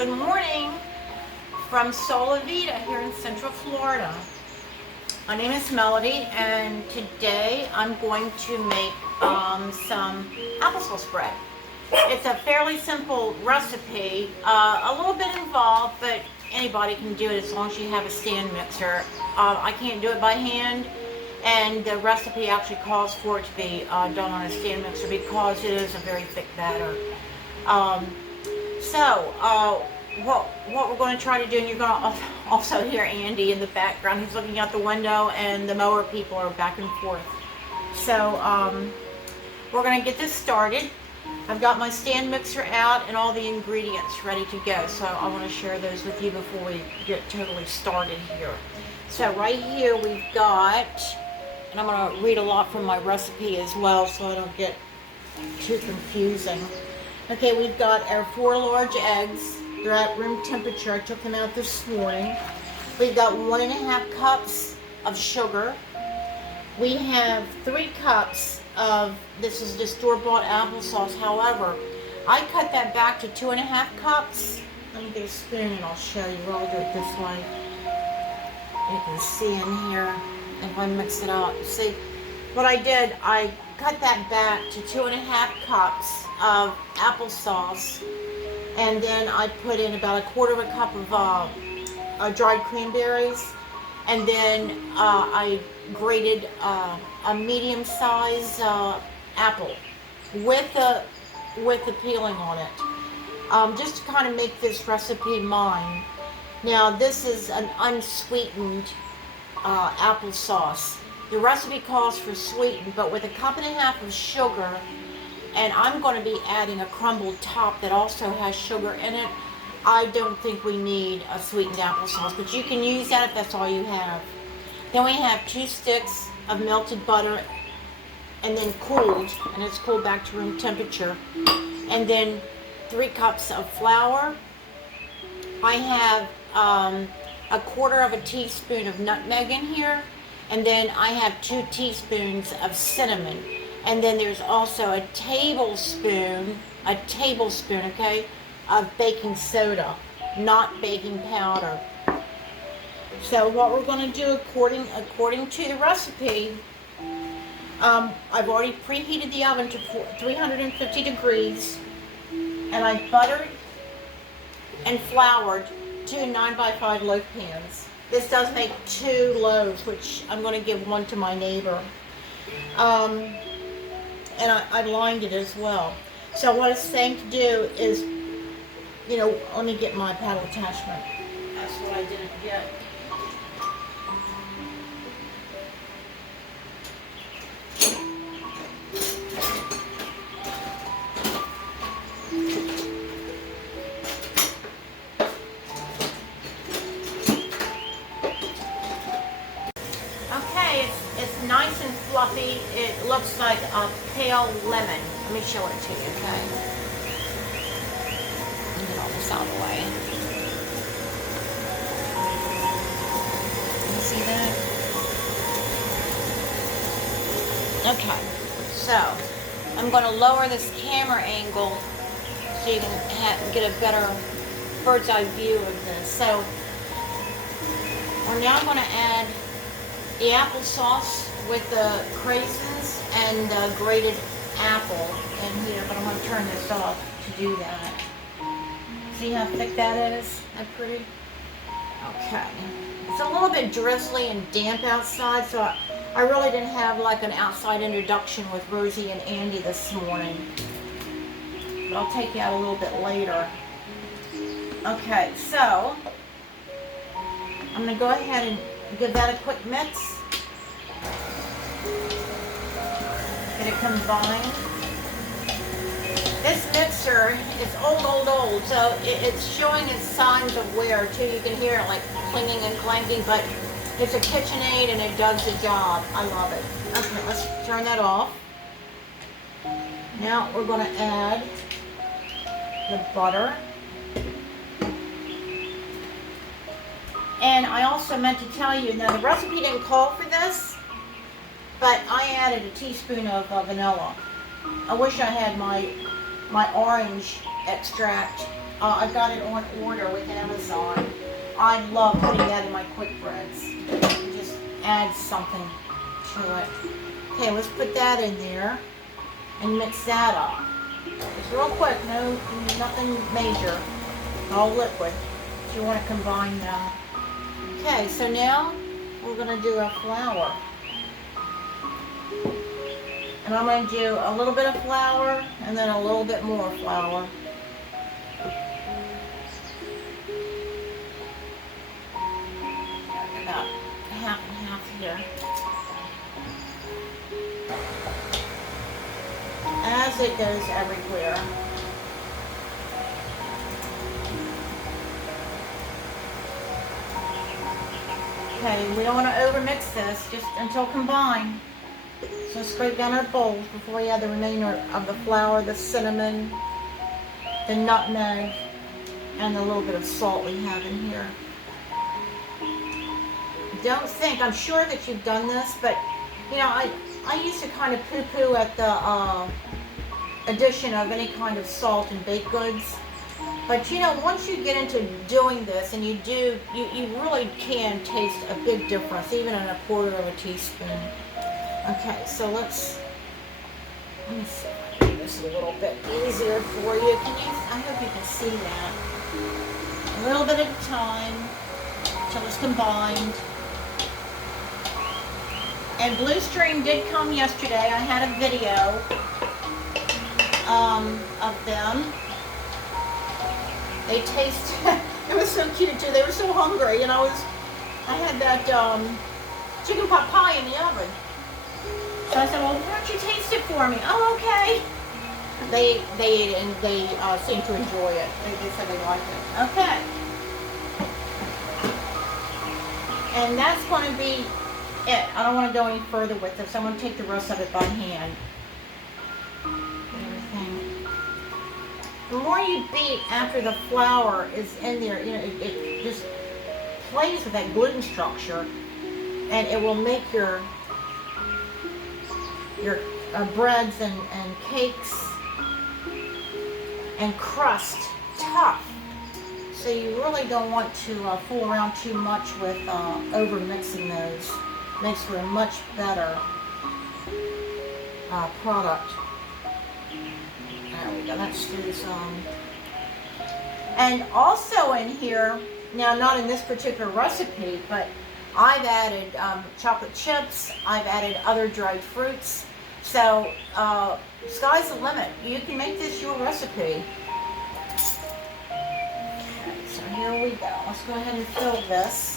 Good morning from Sola Vida here in Central Florida. My name is Melody, and today I'm going to make some applesauce bread. It's a fairly simple recipe, a little bit involved, but anybody can do it as long as you have a stand mixer. I can't do it by hand, and the recipe actually calls for it to be done on a stand mixer because it is a very thick batter. What we're going to try to do, and you're going to also hear Andy in the background. He's looking out the window, and the mower people are back and forth. So we're going to get this started. I've got my stand mixer out and all the ingredients ready to go. So I want to share those with you before we get totally started here. So right here we've got, and I'm going to read a lot from my recipe as well so I don't get too confusing. Okay, we've got our 4 large eggs. They're at room temperature. I took them out this morning. We've got 1.5 cups of sugar. We have 3 cups of, this is the store-bought applesauce. However, I cut that back to 2.5 cups. Let me get a spoon and I'll show you. I'll do it this way. You can see in here if I mix it up. See, what I did, I cut that back to 2.5 cups of applesauce, and then I put in about 1/4 cup of dried cranberries, and then I grated a medium-sized apple with the peeling on it, just to kind of make this recipe mine. Now this is an unsweetened applesauce. The recipe calls for sweetened, but with 1.5 cups of sugar, and I'm going to be adding a crumbled top that also has sugar in it. I don't think we need a sweetened applesauce, but you can use that if that's all you have. Then we have 2 sticks of melted butter, and then cooled, and it's cooled back to room temperature. And then 3 cups of flour. I have 1/4 teaspoon of nutmeg in here, and then I have 2 teaspoons of cinnamon. And then there's also a tablespoon, okay, of baking soda, not baking powder. So what we're going to do according to the recipe, I've already preheated the oven to 350 degrees, and I buttered and floured 2 9x5 loaf pans. This does make 2 loaves, which I'm going to give one to my neighbor. And I lined it as well. So what it's saying to do is, let me get my paddle attachment. That's what I didn't get. It's nice and fluffy. It looks like a pale lemon. Let me show it to you, okay? Get all this out of the way. You see that? Okay, so I'm going to lower this camera angle so you can get a better bird's eye view of this. So we're now going to add the applesauce with the craisins and the grated apple in here, but I'm going to turn this off to do that. See how thick that is? Isn't that pretty? Okay. It's a little bit drizzly and damp outside, so I really didn't have like an outside introduction with Rosie and Andy this morning. But I'll take you out a little bit later. Okay, so I'm going to go ahead and give that a quick mix. Get it combined. This mixer is old, so it's showing its signs of wear too. You can hear it like clinging and clanking, but it's a KitchenAid and it does the job. I love it. Okay, let's turn that off. Now we're going to add the butter. And I also meant to tell you, now the recipe didn't call for this, but I added a teaspoon of vanilla. I wish I had my orange extract I got it on order with Amazon. I love putting that in my quick breads. It just adds something to it. Okay, let's put that in there and mix that up. Just real quick, nothing major, all liquid. So you want to combine them. Okay, so now we're going to do our flour. And I'm going to do a little bit of flour and then a little bit more flour. About half and half here. As it goes everywhere. Okay, we don't want to overmix this, just until combined. So scrape down our bowls before we add the remainder of the flour, the cinnamon, the nutmeg, and the little bit of salt we have in here. I'm sure that you've done this, but you know, I used to kind of poo-poo at the addition of any kind of salt in baked goods. But you know, once you get into doing this, and you really can taste a big difference, even in a quarter of a teaspoon. Okay, so let me see if I can do this a little bit easier for you. I hope you can see that. A little bit at a time, until it's combined. And Blue Stream did come yesterday. I had a video of them. They taste, it was so cute too. They were so hungry, and I had that chicken pot pie in the oven. So I said, well, why don't you taste it for me? Oh, okay. They ate it, and they seemed to enjoy it. They said they liked it. Okay. And that's going to be it. I don't want to go any further with this. I'm going to take the rest of it by hand. Everything. The more you beat after the flour is in there, you know, it just plays with that gluten structure, and it will make your breads and cakes and crust tough. So you really don't want to fool around too much with over mixing those. Makes for a much better product. There we go. Let's do some. And also in here, now not in this particular recipe, but I've added chocolate chips. I've added other dried fruits. So sky's the limit. You can make this your recipe. Okay, so here we go. Let's go ahead and fill this.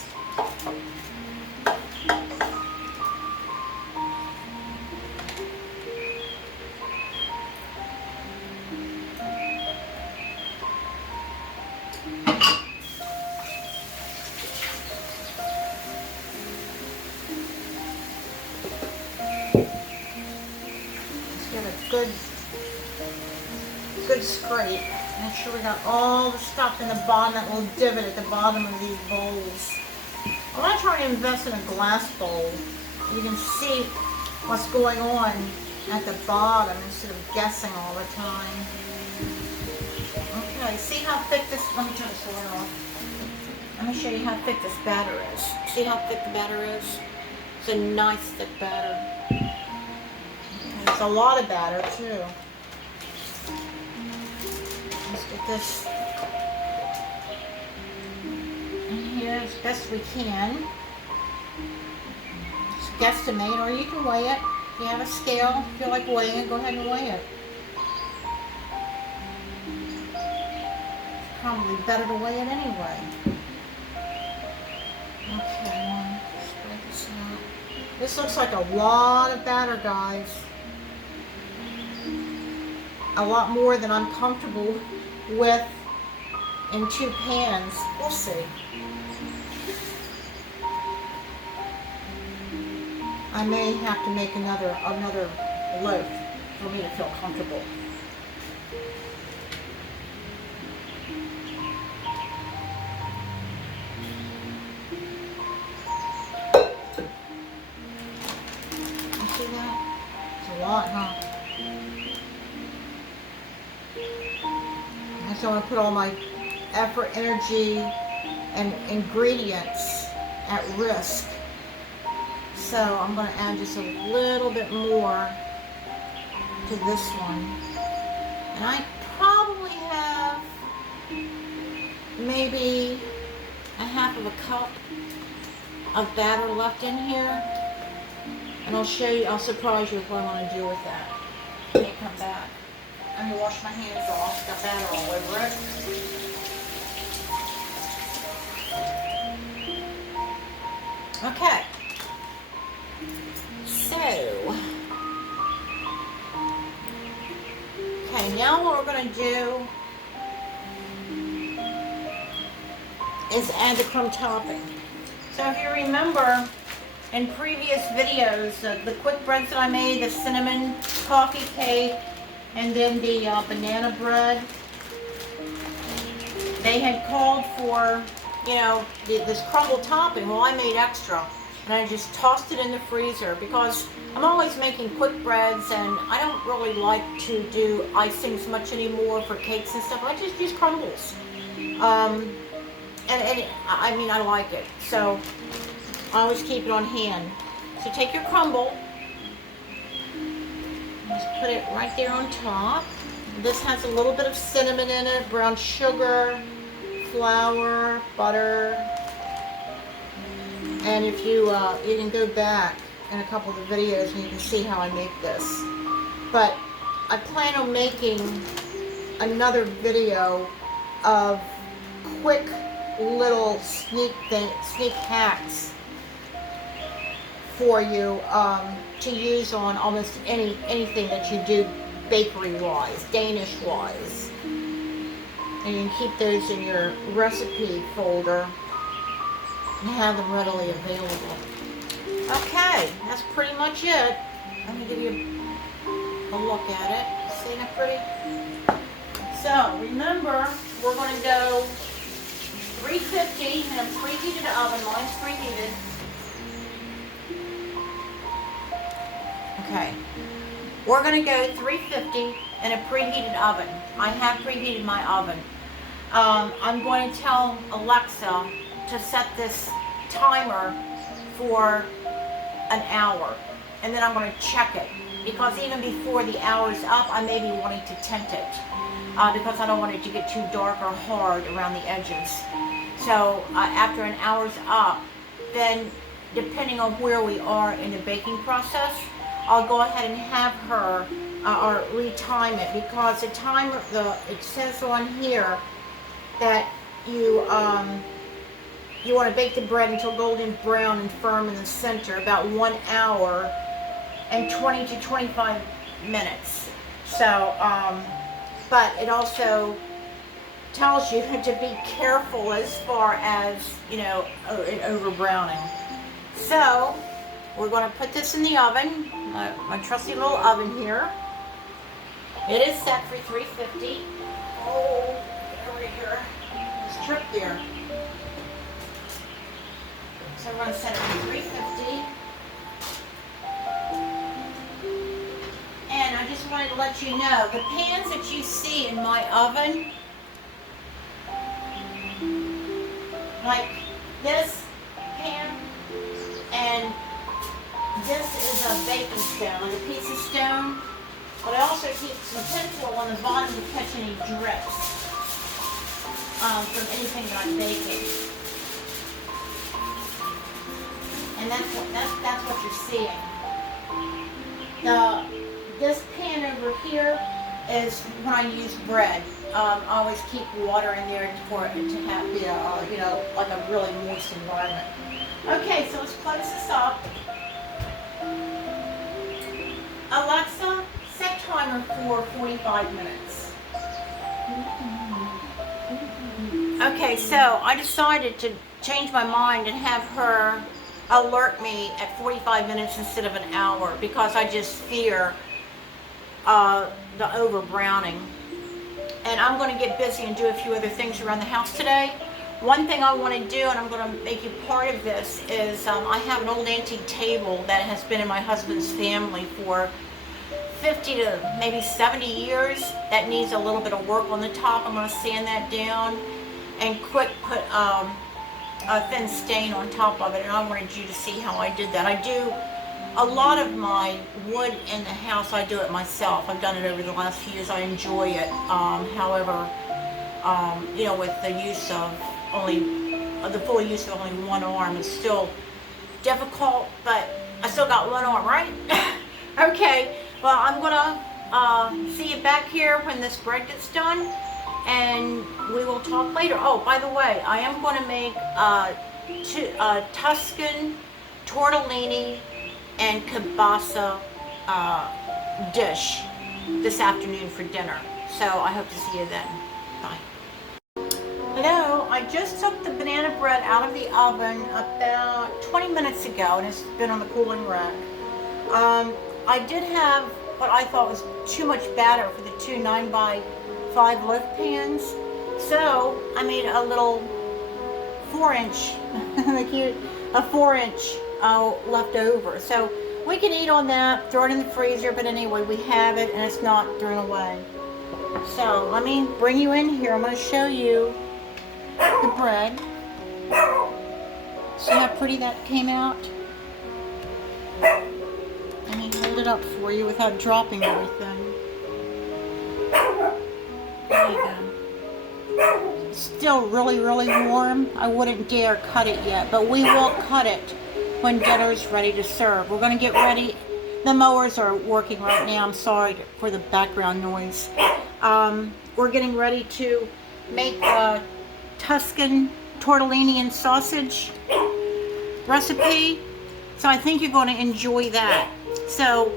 Good scrape. Make sure we got all the stuff in the bottom, that little divot at the bottom of these bowls. I'm going to try to invest in a glass bowl. You can see what's going on at the bottom instead of guessing all the time. Okay, see how thick this, let me turn this oil off. Let me show you how thick this batter is. See how thick the batter is? It's a nice thick batter. It's a lot of batter too. Let's get this in here as best we can. Just guesstimate, or you can weigh it. If you have a scale, if you feel like weighing it, go ahead and weigh it. It's probably better to weigh it anyway. Okay, spread this out. This looks like a lot of batter, guys. A lot more than I'm comfortable with in 2 pans. We'll see. I may have to make another loaf for me to feel comfortable. You see that? It's a lot, huh? So I'm going to put all my effort, energy, and ingredients at risk. So I'm going to add just a little bit more to this one. And I probably have maybe a half of a cup of batter left in here. And I'll show you, I'll surprise you with what I want to do with that. Let me come back. I'm going to wash my hands off. Got batter all over it. Okay. So, okay, now what we're going to do is add the crumb topping. So if you remember in previous videos, the quick breads that I made, the cinnamon coffee cake, and then the banana bread, they had called for, you know, this crumble topping. Well, I made extra, and I just tossed it in the freezer because I'm always making quick breads, and I don't really like to do icings much anymore for cakes and stuff. I just use crumbles. And I mean, I like it, so I always keep it on hand. So take your crumble, just put it right there on top. This has a little bit of cinnamon in it, brown sugar, flour, butter. And if you can go back in a couple of the videos and you can see how I make this. But I plan on making another video of quick little sneak hacks for you to use on almost anything that you do bakery wise, Danish wise. And you can keep those in your recipe folder and have them readily available. Okay, that's pretty much it. Let me give you a look at it. See how pretty? So remember, we're going to go 350 in a preheated oven. Mine's preheated. Okay. We're going to go 350 in a preheated oven. I have preheated my oven. I'm going to tell Alexa to set this timer for an hour. And then I'm going to check it. Because even before the hour's up, I may be wanting to tent it. Because I don't want it to get too dark or hard around the edges. So after an hour's up, then depending on where we are in the baking process, I'll go ahead and have her or retime it, because the timer, it says on here that you want to bake the bread until golden brown and firm in the center, about 1 hour and 20 to 25 minutes. So, but it also tells you to be careful as far as, you know, over browning. So we're going to put this in the oven, my trusty little oven here. It is set for 350. Oh, get over here. Just trip there. So we're going to set it for 350. And I just wanted to let you know, the pans that you see in my oven, like this pan, and this is a baking stone, like a piece of stone, but I also keep some tinfoil on the bottom to catch any drips from anything that I'm baking. And that's what you're seeing. This pan over here is when I use bread. I always keep water in there for it to have the, you know, like a really moist environment. Okay, so let's close this up. Alexa, set timer for 45 minutes. Okay, so I decided to change my mind and have her alert me at 45 minutes instead of an hour, because I just fear the over browning. And I'm going to get busy and do a few other things around the house today. One thing I want to do, and I'm going to make you part of this, is I have an old antique table that has been in my husband's family for 50 to maybe 70 years that needs a little bit of work on the top. I'm going to sand that down. and quick put a thin stain on top of it, and I wanted you to see how I did that. I do a lot of my wood in the house, I do it myself. I've done it over the last few years. I enjoy it. However, you know, with the use of the full use of only one arm is still difficult, but I still got one arm, right? Okay, well, I'm gonna see you back here when this bread gets done, and we will talk later. Oh, by the way, I am going to make a Tuscan Tortellini and kielbasa dish this afternoon for dinner. So I hope to see you then. Bye. Hello, I just took the banana bread out of the oven about 20 minutes ago, and it's been on the cooling rack. I did have what I thought was too much batter for the two 9x5 loaf pans, so I made a little 4-inch, a 4-inch left over. So we can eat on that, throw it in the freezer, but anyway, we have it and it's not thrown away. So let me bring you in here. I'm going to show you the bread. See how pretty that came out? Let me hold it up for you without dropping everything. There you go. It's still really, really warm. I wouldn't dare cut it yet, but we will cut it when dinner's ready to serve. We're going to get ready. The mowers are working right now. I'm sorry for the background noise. We're getting ready to make a Tuscan Tortellini and Sausage recipe. So I think you're going to enjoy that. So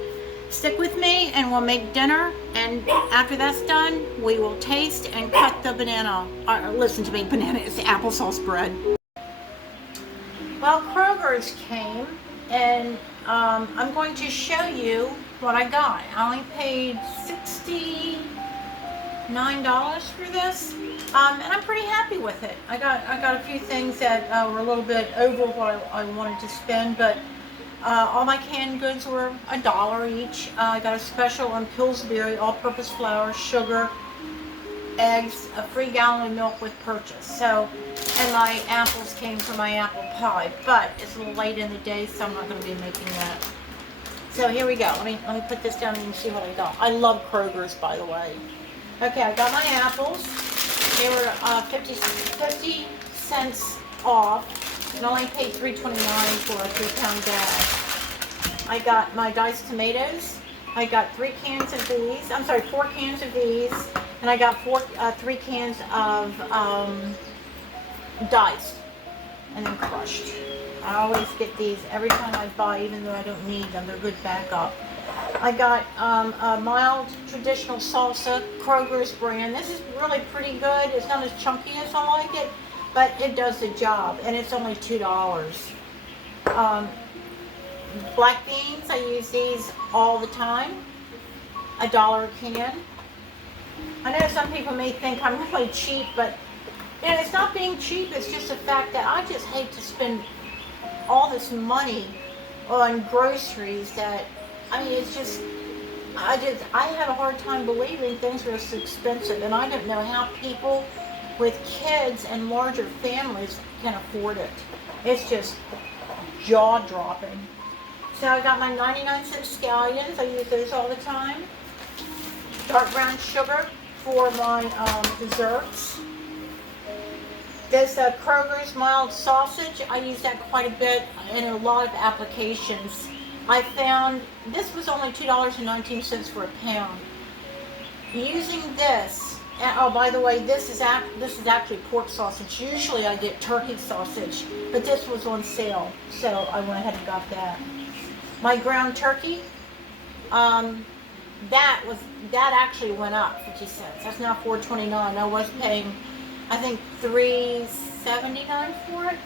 stick with me and we'll make dinner. And after that's done, we will taste and cut the banana. Listen to me, banana is applesauce bread. Well, Kroger's came, and I'm going to show you what I got. I only paid $69 for this, and I'm pretty happy with it. I got a few things that were a little bit over what I wanted to spend, but all my canned goods were $1 each. I got a special on Pillsbury all-purpose flour, sugar, eggs, a free gallon of milk with purchase. So, and my apples came from my apple pie, but it's a little late in the day, so I'm not going to be making that. So here we go. Let me put this down and you can see what I got. I love Kroger's, by the way. Okay, I got my apples. They were 50 cents off, and I only paid $3.29 for a 3-pound bag. I got my diced tomatoes. I got 4 cans of these, and I got 3 cans of diced and then crushed. I always get these every time I buy, even though I don't need them. They're good backup. I got a mild traditional salsa, Kroger's brand. This is really pretty good. It's not as chunky as I like it, but it does the job, and it's only $2. Black beans, I use these all the time. $1 a can. I know some people may think I'm really cheap, but you know, it's not being cheap. It's just the fact that I just hate to spend all this money on groceries that, I mean, it's just, I have a hard time believing things are so expensive, and I don't know how people with kids and larger families can afford it. It's just jaw-dropping. So I got my 99-cent scallions. I use those all the time. Dark brown sugar for my desserts. This Kroger's mild sausage, I use that quite a bit in a lot of applications. I found this was only $2.19 for a pound. Using this, and oh, by the way, this is actually pork sausage. Usually I get turkey sausage, but this was on sale, so I went ahead and got that. My ground turkey, that actually went up 50 cents. That's now $4.29. I was paying, I think, $3.79 for it,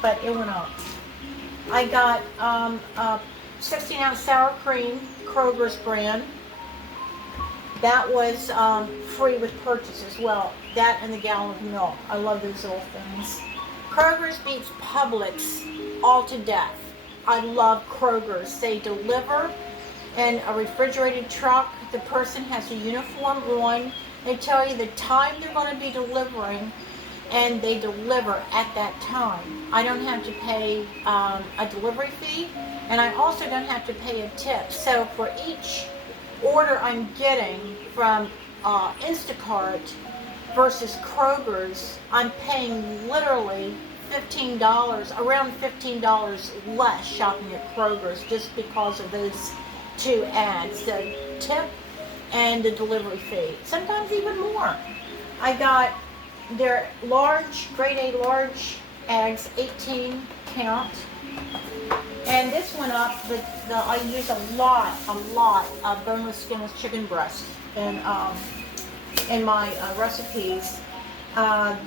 but it went up. I got 16-ounce sour cream, Kroger's brand. That was free with purchase as well. That and the gallon of milk. I love those little things. Kroger's beats Publix all to death. I love Kroger's. They deliver in a refrigerated truck. The person has a uniform on. They tell you the time they're going to be delivering, and they deliver at that time. I don't have to pay a delivery fee, and I also don't have to pay a tip. So for each order I'm getting from Instacart versus Kroger's, I'm paying literally $15, around $15 less shopping at Kroger's just because of those two ads, the tip and the delivery fee. Sometimes even more. I got their large, grade A large eggs, 18 count. And this went up, but I use a lot of boneless, skinless chicken breast in my recipes.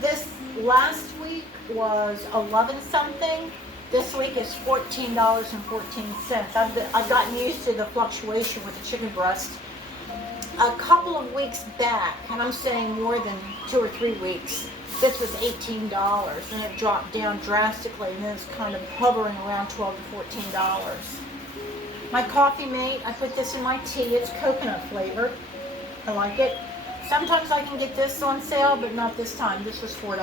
This last week was 11 something. This week is $14.14. I've gotten used to the fluctuation with the chicken breast. A couple of weeks back, and I'm saying more than 2 or 3 weeks, this was $18, and it dropped down drastically, and it's kind of hovering around $12 to $14. My coffee mate, I put this in my tea. It's coconut flavored. I like it. Sometimes I can get this on sale, but not this time. This was $4.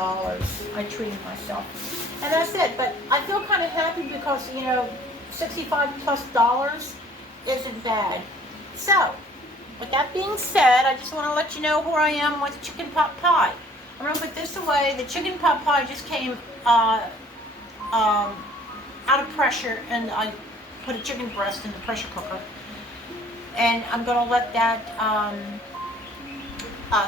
I treated myself. And that's it. But I feel kind of happy because, you know, $65+ isn't bad. So, with that being said, I just want to let you know where I am with chicken pot pie. I'm going to put this away. The chicken pot pie just came out of pressure, and I put a chicken breast in the pressure cooker. And I'm going to let that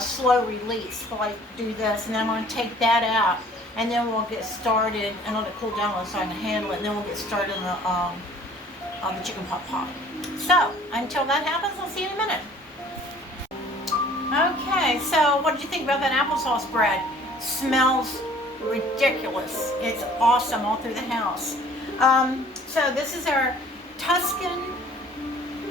slow release while I do this, and then I'm going to take that out, and then we'll get started and let it cool down so I can handle it, and then we'll get started on the chicken pot pie. So, until that happens, I'll see you in a minute. Okay, so what did you think about that applesauce bread? Smells ridiculous. It's awesome all through the house. So this is our Tuscan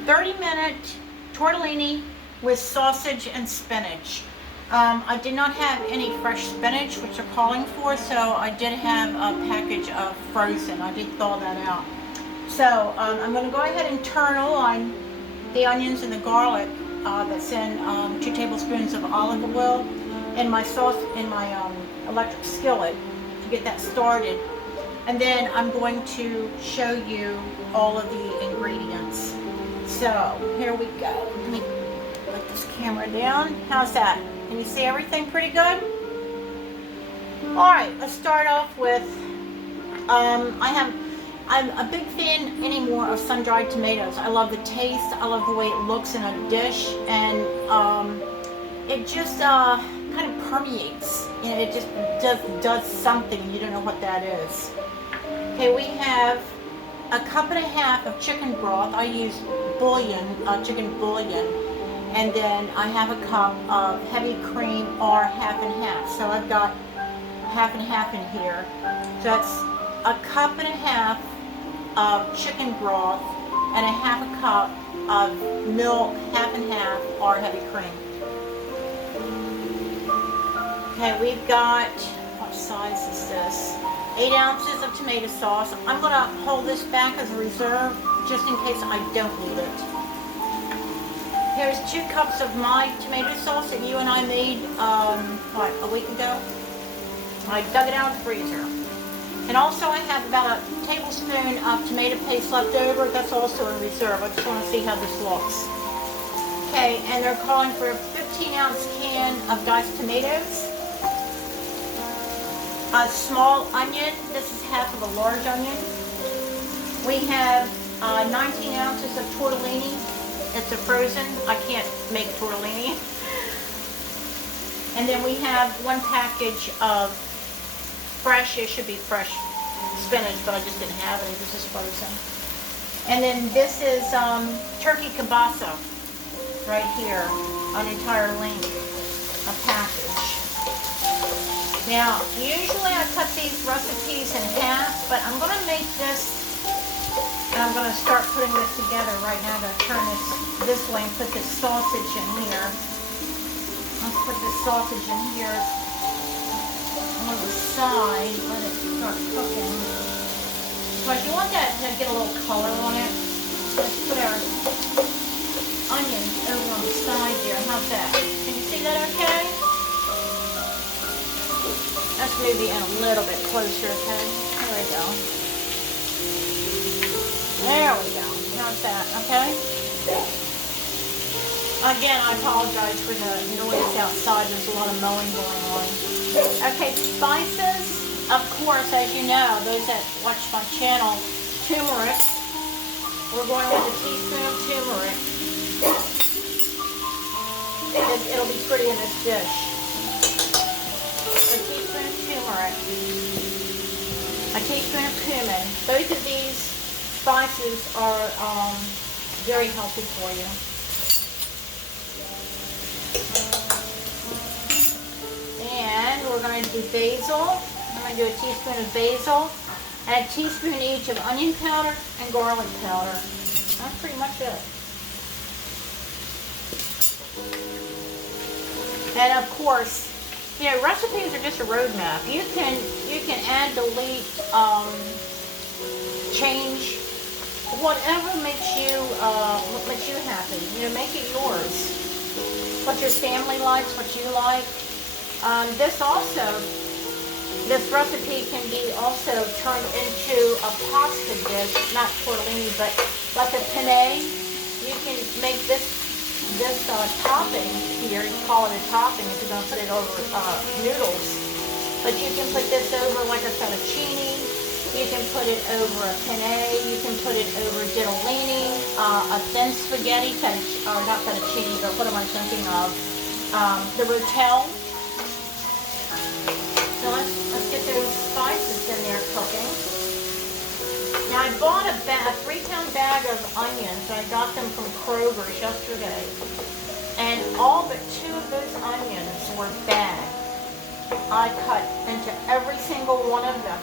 30-minute tortellini with sausage and spinach. I did not have any fresh spinach, which they're calling for, so I did have a package of frozen. I did thaw that out. So I'm going to go ahead and turn on the onions and the garlic that's in 2 tablespoons of olive oil in my electric skillet to get that started. And then I'm going to show you all of the ingredients. So here we go. Let me put this camera down. How's that? Can you see everything pretty good? Alright, let's start off with, I'm a big fan anymore of sun-dried tomatoes. I love the taste, I love the way it looks in a dish, and it just kind of permeates. You know, it just does something, and you don't know what that is. Okay, we have a 1.5 cups of chicken broth. I use bouillon, chicken bouillon, and then I have a cup of heavy cream or half and half. So I've got half and half in here. So that's a 1.5 cups of chicken broth and a 1/2 cup of milk, half and half, or heavy cream. Okay, we've got, what size is this? 8 ounces of tomato sauce. I'm going to hold this back as a reserve just in case I don't need it. Here's 2 cups of my tomato sauce that you and I made, a week ago. I dug it out of the freezer. And also I have about a tablespoon of tomato paste left over. That's also in reserve. I just want to see how this looks. Okay, and they're calling for a 15-ounce can of diced tomatoes. A small onion. This is half of a large onion. We have 19 ounces of tortellini. It's a frozen. I can't make tortellini. And then we have 1 package of fresh, it should be fresh spinach, but I just didn't have it. This is frozen. And then this is turkey kielbasa right here, an entire length, a package. Now, usually I cut these recipes in half, but I'm going to make this, and I'm going to start putting this together right now. I'm going to turn this way and put this sausage in here. Let's put this sausage in here on the side, let it start cooking. But you want that to get a little color on it. Let's put our onions over on the side there. How's that? Can you see that okay? Let's move you in a little bit closer, okay? There we go. There we go. How's that, okay? Again, I apologize for the noise outside. There's a lot of mowing going on. Okay, spices, of course, as you know, those that watch my channel, turmeric. We're going with a teaspoon of turmeric. It'll be pretty in this dish. A teaspoon of turmeric. A teaspoon of cumin. Both of these spices are very healthy for you. And we're going to do basil. I'm going to do a teaspoon of basil and a teaspoon each of onion powder and garlic powder. That's pretty much it. And of course, you know, recipes are just a roadmap. You can add, delete, change, whatever makes you happy. You know, make it yours. What your family likes, what you like. This recipe can be also turned into a pasta dish, not tortellini, but like a penne. You can make this topping here. You call it a topping if you're going to put it over noodles. But you can put this over like a fettuccine. You can put it over a penne. You can put it over ditalini, a thin spaghetti, not fettuccine, but what am I thinking of? The rotel. So let's get those spices in there cooking. Now I bought a 3-pound bag of onions. I got them from Kroger's yesterday. And all but 2 of those onions were bad. I cut into every single one of them.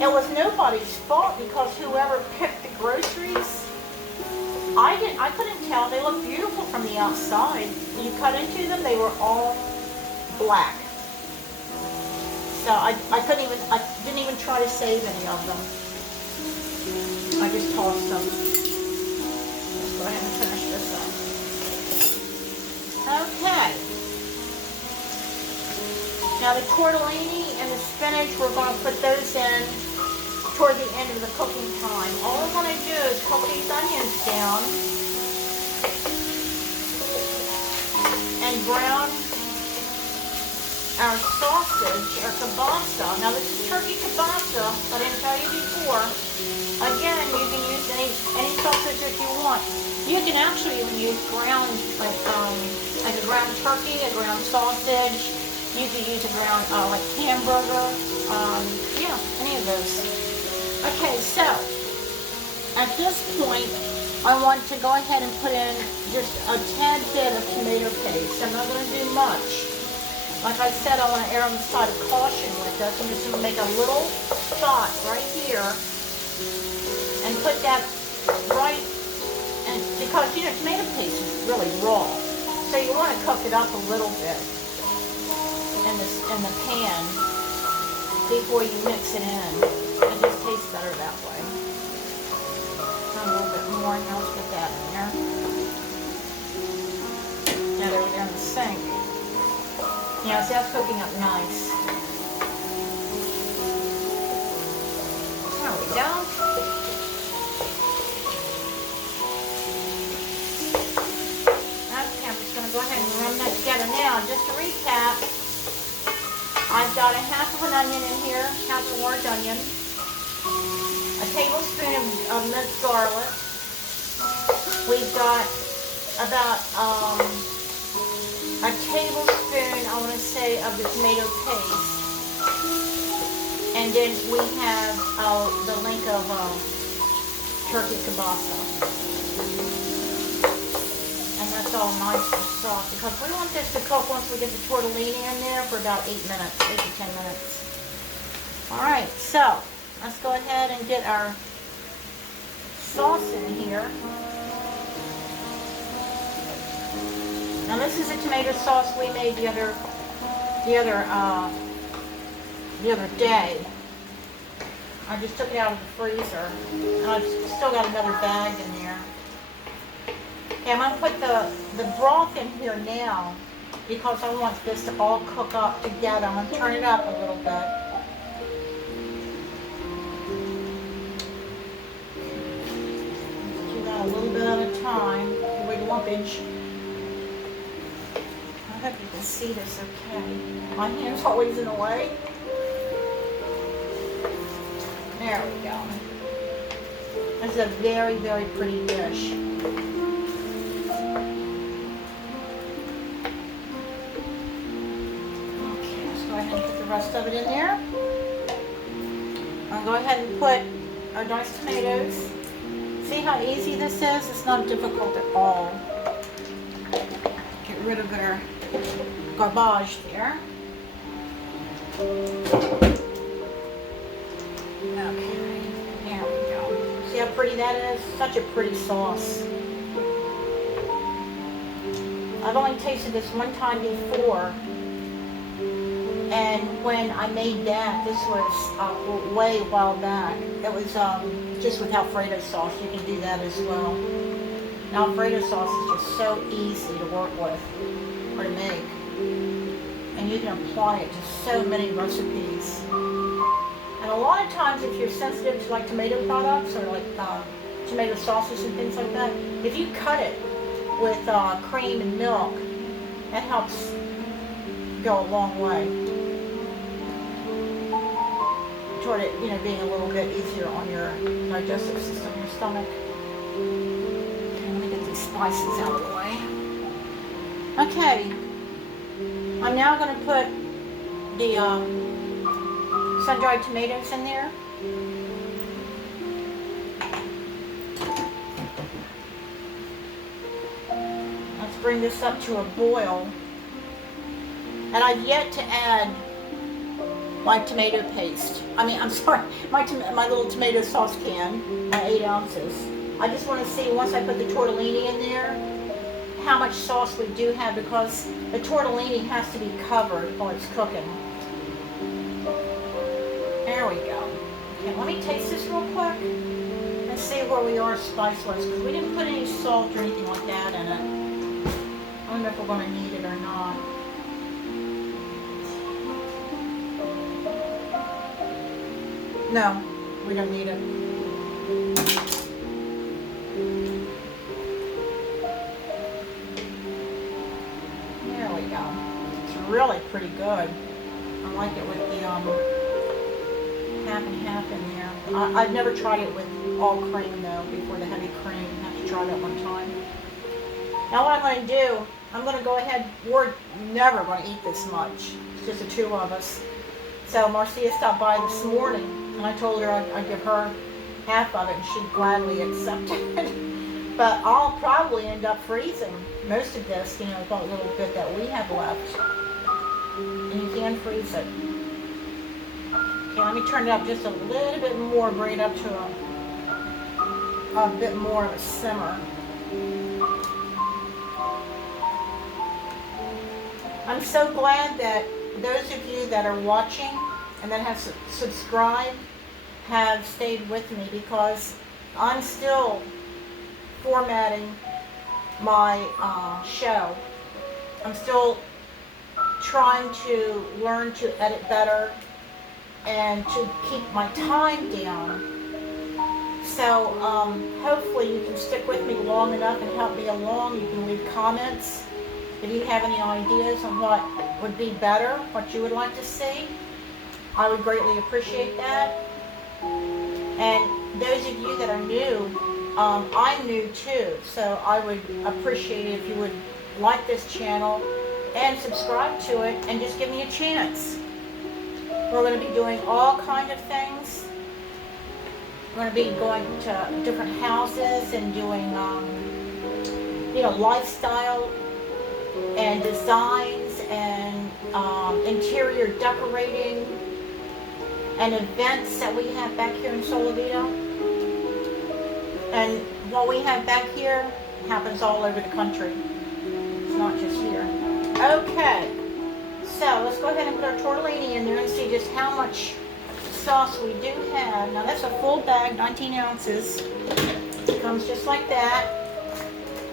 It was nobody's fault because whoever picked the groceries, I couldn't tell. They looked beautiful from the outside. When you cut into them, they were all black. So I didn't even try to save any of them. I just tossed them. Let's go ahead and finish this up. Okay. Now the tortellini and the spinach, we're going to put those in toward the end of the cooking time. All I'm going to do is cook these onions down and brown our sausage, our kielbasa. Now this is turkey kielbasa, I didn't tell you before. Again, you can use any sausage that you want. You can actually even use ground, like a ground turkey, a ground sausage. You can use a ground, like hamburger. Yeah, any of those. Okay, so at this point, I want to go ahead and put in just a tad bit of tomato paste. I'm not going to do much. Like I said, I want to err on the side of caution with this. I'm just going to make a little spot right here and put that right, and because, you know, tomato paste is really raw. So you want to cook it up a little bit in the pan before you mix it in. It just tastes better that way. A little bit more, now let's put that in there. Now they're in the sink. Yeah, see, that's cooking up nice. There we go. Okay, I'm just going to go ahead and run that together now. Just to recap, I've got a half of an onion in here, half a large onion, a tablespoon of minced garlic. We've got about a tablespoon, I want to say, of the tomato paste. And then we have the link of turkey kielbasa. And that's all nice and soft because we want this to cook once we get the tortellini in there for about 8 minutes, 8 to 10 minutes. Alright, so let's go ahead and get our sauce in here. Now this is a tomato sauce we made the other day. I just took it out of the freezer, and I've still got another bag in there. Okay, I'm going to put the broth in here now. because I want this to all cook up together. I'm going to turn it up a little bit. Do that a little bit at a time. Avoid lumpage. I hope you can see this okay. My hand's always in the way. There we go. This is a very, very pretty dish. Okay, let's go ahead and put the rest of it in there. I'll go ahead and put our diced tomatoes. See how easy this is? It's not difficult at all. Get rid of our garbage there. Okay, there we go. See how pretty that is? Such a pretty sauce. I've only tasted this one time before, and when I made that, this was way a while back. It was just with Alfredo sauce. You can do that as well. Now, Alfredo sauce is just so easy to work with or to make, and you can apply it to so many recipes. And a lot of times, if you're sensitive to like tomato products or like tomato sauces and things like that, if you cut it with cream and milk, that helps go a long way toward it, being a little bit easier on your digestive system, your stomach. Okay, let me get these spices out of the way. Okay, I'm now going to put the sun-dried tomatoes in there. Let's bring this up to a boil. And I've yet to add my tomato paste. I'm sorry, my little tomato sauce can, 8 ounces. I just want to see, once I put the tortellini in there, how much sauce we do have, because the tortellini has to be covered while it's cooking. There we go. Okay, let me taste this real quick and see where we are spice-wise, because we didn't put any salt or anything like that in it. I wonder if we're going to need it or not. No, we don't need it. There we go. It's really pretty good. I like it with the half and half in there. I've never tried it with all cream though, before the heavy cream. I have to try that one time. Now what I'm going to do, I'm going to go ahead, we're never going to eat this much. It's just the two of us. So Marcia stopped by this morning, and I told her I'd give her half of it, and she'd gladly accept it. But I'll probably end up freezing most of this, the little bit that we have left. And you can freeze it. Okay, let me turn it up just a little bit more, bring it up to a bit more of a simmer. I'm so glad that those of you that are watching and that have subscribed have stayed with me, because I'm still formatting my show. I'm still trying to learn to edit better and to keep my time down. So hopefully you can stick with me long enough and help me along. You can leave comments if you have any ideas on what would be better, what you would like to see. I would greatly appreciate that. And those of you that are new, I'm new too, so I would appreciate it if you would like this channel and subscribe to it and just give me a chance. We're going to be doing all kinds of things. We're going to be going to different houses and doing, lifestyle and designs and interior decorating and events that we have back here in Solivito. And what we have back here happens all over the country. It's not just here. Okay, so let's go ahead and put our tortellini in there and see just how much sauce we do have. Now that's a full bag, 19 ounces. It comes just like that.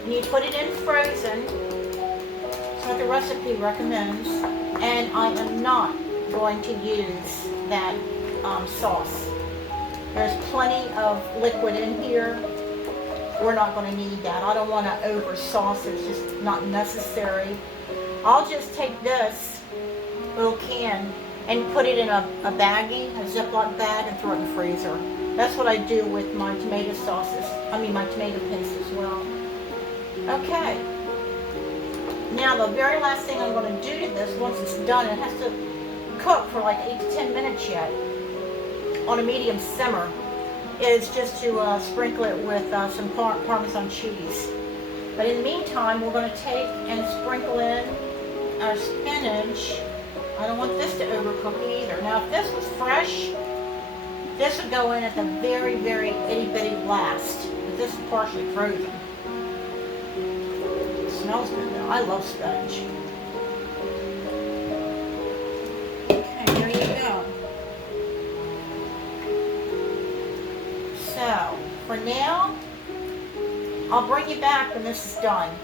And you put it in frozen. So what the recipe recommends, and I am not going to use that sauce. There's plenty of liquid in here. We're not going to need that. I don't want to over sauce it. It's just not necessary. I'll just take this little can and put it in a baggie, a Ziploc bag, and throw it in the freezer. That's what I do with my tomato sauces. My tomato paste as well. Okay. Now the very last thing I'm going to do to this, once it's done, it has to cook for like 8 to 10 minutes yet on a medium simmer, is just to sprinkle it with some Parmesan cheese. But in the meantime, we're going to take and sprinkle in our spinach. I don't want this to overcook either. Now, if this was fresh, this would go in at the very, very itty-bitty last. But this is partially frozen. It smells good though. I love spinach. Okay, there you go. So, for now, I'll bring you back when this is done.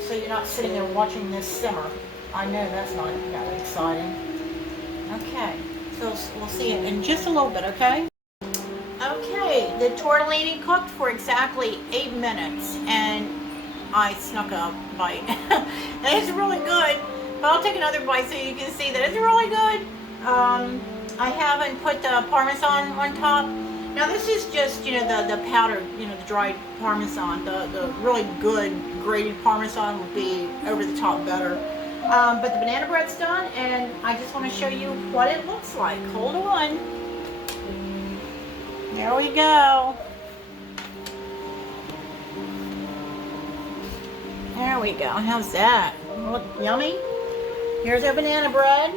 So you're not sitting there watching this simmer. I know that's not that exciting. Okay, so we'll see it in just a little bit, okay? Okay, the tortellini cooked for exactly 8 minutes, and I snuck a bite. And it's really good, but I'll take another bite so you can see that it's really good. I haven't put the Parmesan on top. Now this is just, the powdered, the dried Parmesan. The really good grated Parmesan would be over the top better. But the banana bread's done, and I just want to show you what it looks like. Hold on. There we go. There we go. How's that? Look yummy. Here's our banana bread.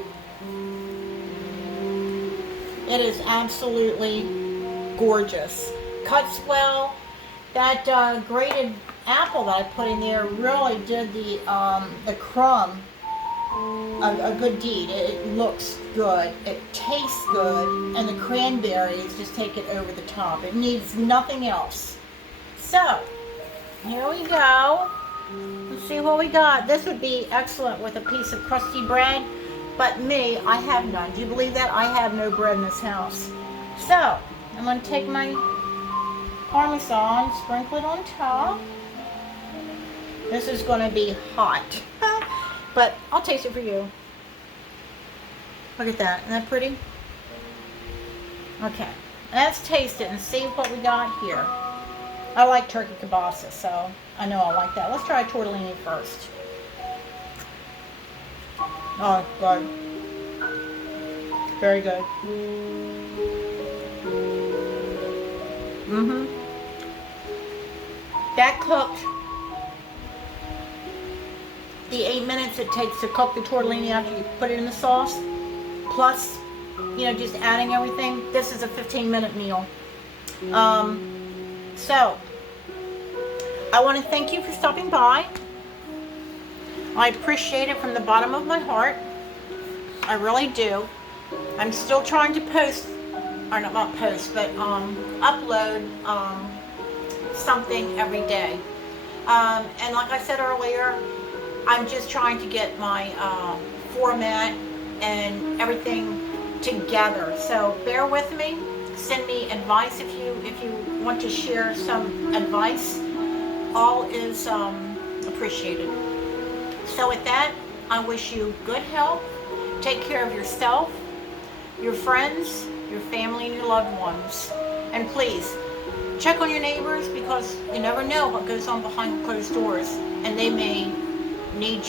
It is absolutely gorgeous. Cuts well. That grated apple that I put in there really did the crumb a good deed. It looks good, it tastes good, and the cranberries just take it over the top. It needs nothing else. So, here we go. Let's see what we got. This would be excellent with a piece of crusty bread, but me, I have none. Do you believe that? I have no bread in this house. So, I'm going to take my Parmesan, sprinkle it on top. This is going to be hot. But I'll taste it for you. Look at that. Isn't that pretty? Okay. Let's taste it and see what we got here. I like turkey kielbasa, so I know I like that. Let's try tortellini first. Oh, good. Very good. That cooked the 8 minutes it takes to cook the tortellini after you put it in the sauce, plus, just adding everything. This is a 15-minute meal. So, I want to thank you for stopping by. I appreciate it from the bottom of my heart. I really do. I'm still trying to upload something every day. And like I said earlier, I'm just trying to get my format and everything together. So bear with me. Send me advice if you want to share some advice. All is appreciated. So with that, I wish you good health. Take care of yourself, your friends, your family, and your loved ones. And please, check on your neighbors, because you never know what goes on behind closed doors, and they may need